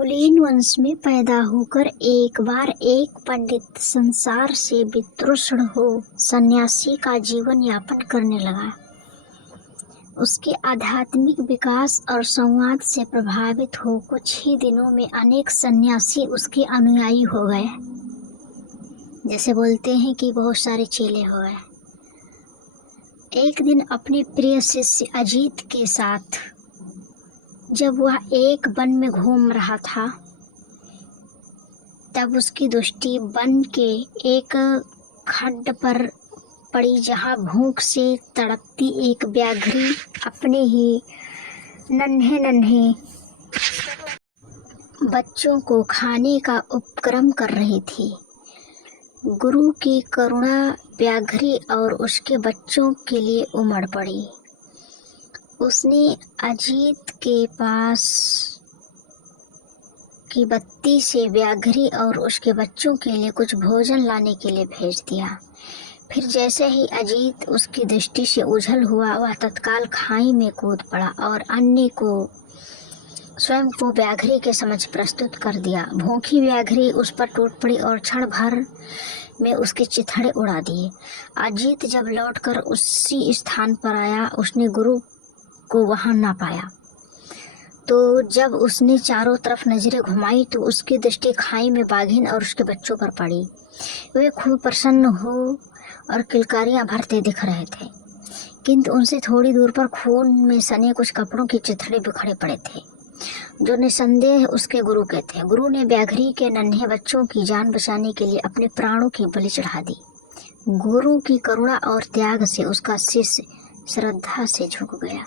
कुलीन वंश में पैदा होकर एक बार एक पंडित संसार से वितृष्ण हो सन्यासी का जीवन यापन करने लगा। उसके आध्यात्मिक विकास और संवाद से प्रभावित हो कुछ ही दिनों में अनेक सन्यासी उसके अनुयायी हो गए। जैसे बोलते हैं कि बहुत सारे चेले हो गए। एक दिन अपने प्रिय शिष्य अजीत के साथ जब वह एक वन में घूम रहा था, तब उसकी दृष्टि वन के एक खड्ड पर पड़ी, जहाँ भूख से तड़पती एक व्याघ्री अपने ही नन्हे नन्हे बच्चों को खाने का उपक्रम कर रही थी। गुरु की करुणा व्याघ्री और उसके बच्चों के लिए उमड़ पड़ी। उसने अजीत के पास की बत्ती से व्याघ्री और उसके बच्चों के लिए कुछ भोजन लाने के लिए भेज दिया। फिर जैसे ही अजीत उसकी दृष्टि से ओझल हुआ, वह तत्काल खाई में कूद पड़ा और अन्य को स्वयं को व्याघ्री के समक्ष प्रस्तुत कर दिया। भूखी व्याघ्री उस पर टूट पड़ी और क्षण भर में उसके चिथड़े उड़ा दिए। अजीत जब लौटकर उसी स्थान पर आया, उसने गुरु को वहां ना पाया। तो जब उसने चारों तरफ नजरें घुमाई तो उसकी दृष्टि खाई में बाघिन और उसके बच्चों पर पड़ी। वे खूब प्रसन्न हो और किलकारियां भरते दिख रहे थे, किंतु उनसे थोड़ी दूर पर खून में सने कुछ कपड़ों के चिथड़े बिखरे पड़े थे, जो निसंदेह उसके गुरु के थे। गुरु ने व्याघ्री के नन्हे बच्चों की जान बचाने के लिए अपने प्राणों की बलि चढ़ा दी। गुरु की करुणा और त्याग से उसका शिष्य श्रद्धा से झुक गया।